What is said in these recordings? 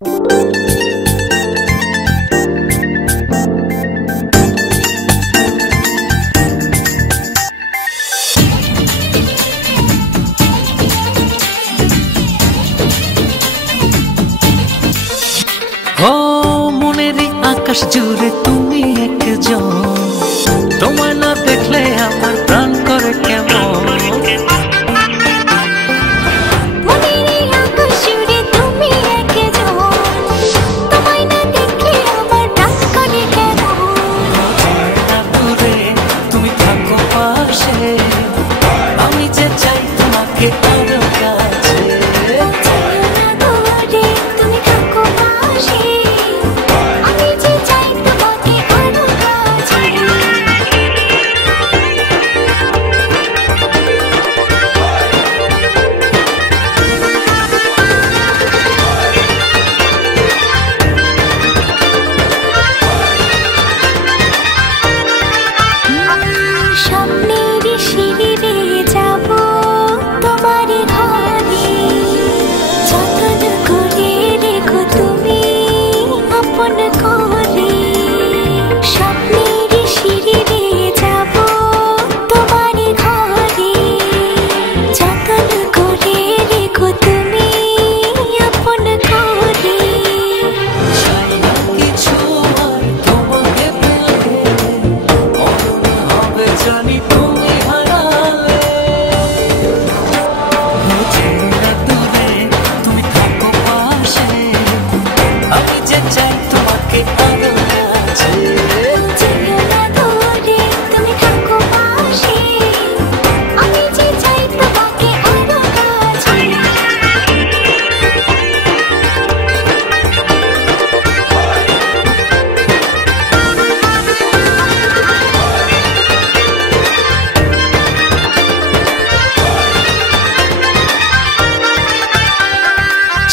আকাশ জুড়ে তুমি একজন, তোমায় না দেখলে আমার প্রাণ করে কেমন। তুমি থাকো পাশে, আমি যে চাই তোমাকে আরো কাছে।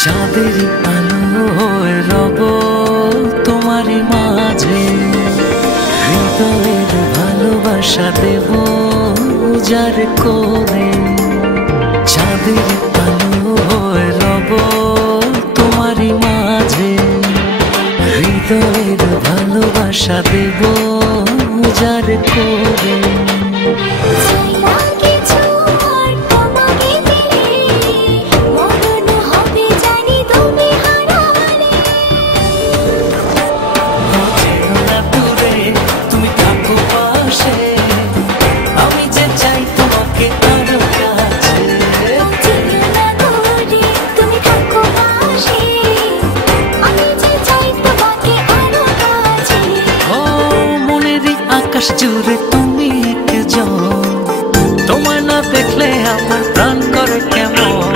চাঁদের আলো হয়ে রব তোমারই মাঝে, হৃদয়ের ভালোবাসা দেব উজাড় করে। চাঁদের আলো হয়ে রব তোমারই মাঝে, হৃদয়ের ভালোবাসা দেব উজাড় করে। আকাশ জুড়ে তুমি একজন, তোমায় না দেখলে আমার প্রাণ করে কেমন।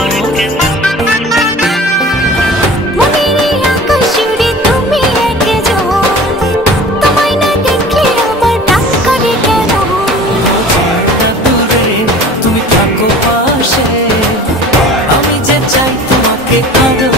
তুমি থাকো পাশে, আমি যে চাই তোমাকে আরো